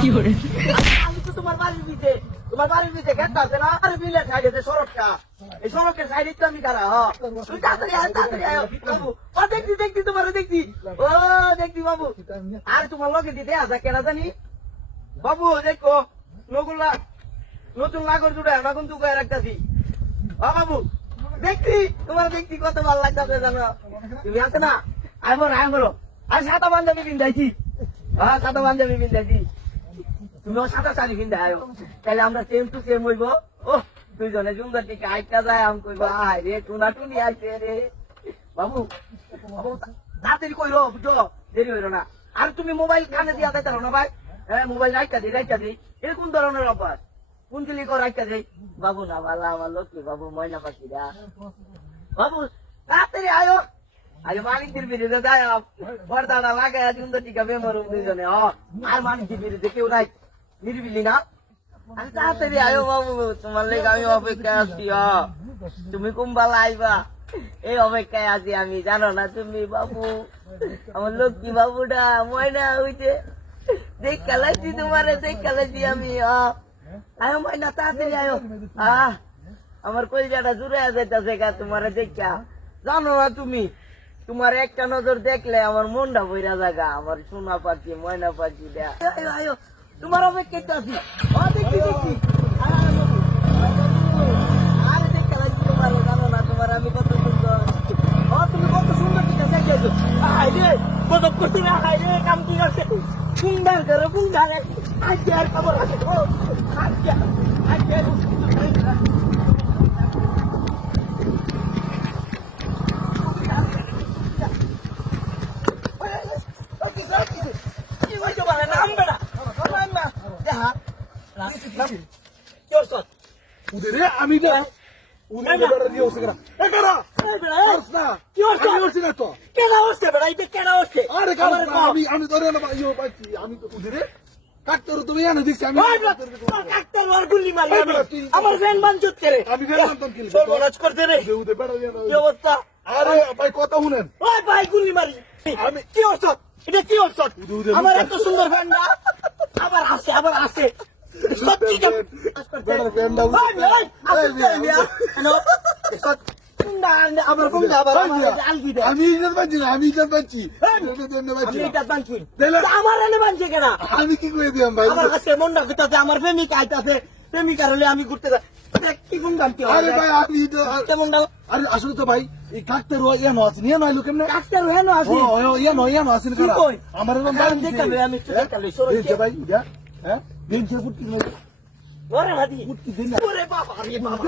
আমি তো তোমার বাড়ির ভিতরে গেট আছে না, আর বিলের সাইডে যে সড়কটা, এই সড়কের সাইডে তো আমি খারাপ। তুমি তাড়াতাড়ি আয় বাবু। ও দেখছি তোমার দেখছি, ও দেখছি বাবু। আর তোমার লগে দিতে আসা কেনা জানি বাবু, দেখো নতুন নাগর জুড়ে আমরা কিন্তু রাখতেছি। ও বাবু দেখছি তোমার দেখছি কত ভালো লাগতেছে জানো। তুমি আছে না, আয় বলো আর সাদা পাঞ্জাবি পিন্ধাইছি। হ্যাঁ সাদা পাঞ্জাবি পিন্ধাইছি, তুমিও সাদা শাড়ি কিনতে আয়ো, তাহলে আমরা সেম টু সেম হইব। ও দুইজনে সুন্দর দিকে আইটা যায়, আমি কইব আয় রে টুনা টুনি আসছে রে। বাবু তাড়াতাড়ি কইরো, বুঝো দেরি হইল না। আর তুমি মোবাইল কানে দিয়া যাইতে না ভাই, হ্যাঁ মোবাইল রাইটা দিই। এর কোন ধরনের অফার, কোন কিলি কর রাইটা দিই। বাবু না ভালো আমার লক্ষ্মী বাবু, ময়না পাখিরা। বাবু তাড়াতাড়ি আয়ো, আগে মানিকদের বিরুদ্ধে যায় পর্দাটা লাগাই সুন্দর টিকা বেমরুম দুইজনে। আর মানিকদের বিরুদ্ধে কেউ নাই, নির্বিলি না। আমি তাড়াতাড়ি আয়ো বাবু, তোমার লেগে আমি অপেক্ষায় আছি। তুমি কুম্বালা আইবা, এই অপেক্ষায় আছি আমি, জানো না তুমি বাবু। আমার লক্ষ্মী বাবুটা ময়না হইছে, দেখ খেলাইছি তোমারে, দেখ খেলাইছি আমি। আয়ো ময়না তাড়াতাড়ি আয়ো। আমার কলজাটা জুড়ে যাইতেছে গা তোমারে দেখা। জানো না তুমি, তোমার একটা নজর দেখলে আমার মনটা বইরা জায়গা, আমার সোনা পাখি ময়না পাখি। আয়ো তোমার অপেক্ষায় আছি। দেখছি আরে দেখতে লাগছি তোমার, জানো না তোমার আমি কত সুন্দর। তুমি কত সুন্দর টিকা দেখেছো। রে কত করছি না, রে কাম কি করছে, সুন্দর করো সুন্দর। আজকে আর খবর আছে, আজকে আমি তুমি এনে দিচ্ছি, আমি গুল্লি মারি আমার ফ্যান বাঞ্চুত করে, আমি সর্বনাশ করতে রে। কি অবস্থা? আরে ভাই কথা শুনেন, ওই ভাই গুল্লি মারি আমি কি অবস্থা, এটা কি অবস্থা? আমার এত সুন্দর ফ্যানটা আবার আসে সত্যি আমার ফোনটা আবার আমি ইজ্জত পাচ্ছি না, আমি ইজ্জত পাচ্ছি, আমার এনে বানছে কেন? আমি কি করে দিলাম ভাই? আমার কাছে মনটা ঘুরতেছে, আমার প্রেমিকা আইতাছে, প্রেমিকার হলে আমি ঘুরতে যাই। কি ফোন গানতে আরে ভাই আমি তো কেমন না? আরে আসলে তো ভাই এই কাকতে রোয়া ইয়ানো আছে, নিয়ে নয় লোকেমনে কাকতে হেন আছে, ইয়ানো আছে কি কই? আমার দেখাবে আমি ভাই হ্যাঁ দিন ফুটকি ওরে ভাদি ফুটকি দিন ওরে বাবা রে বাবা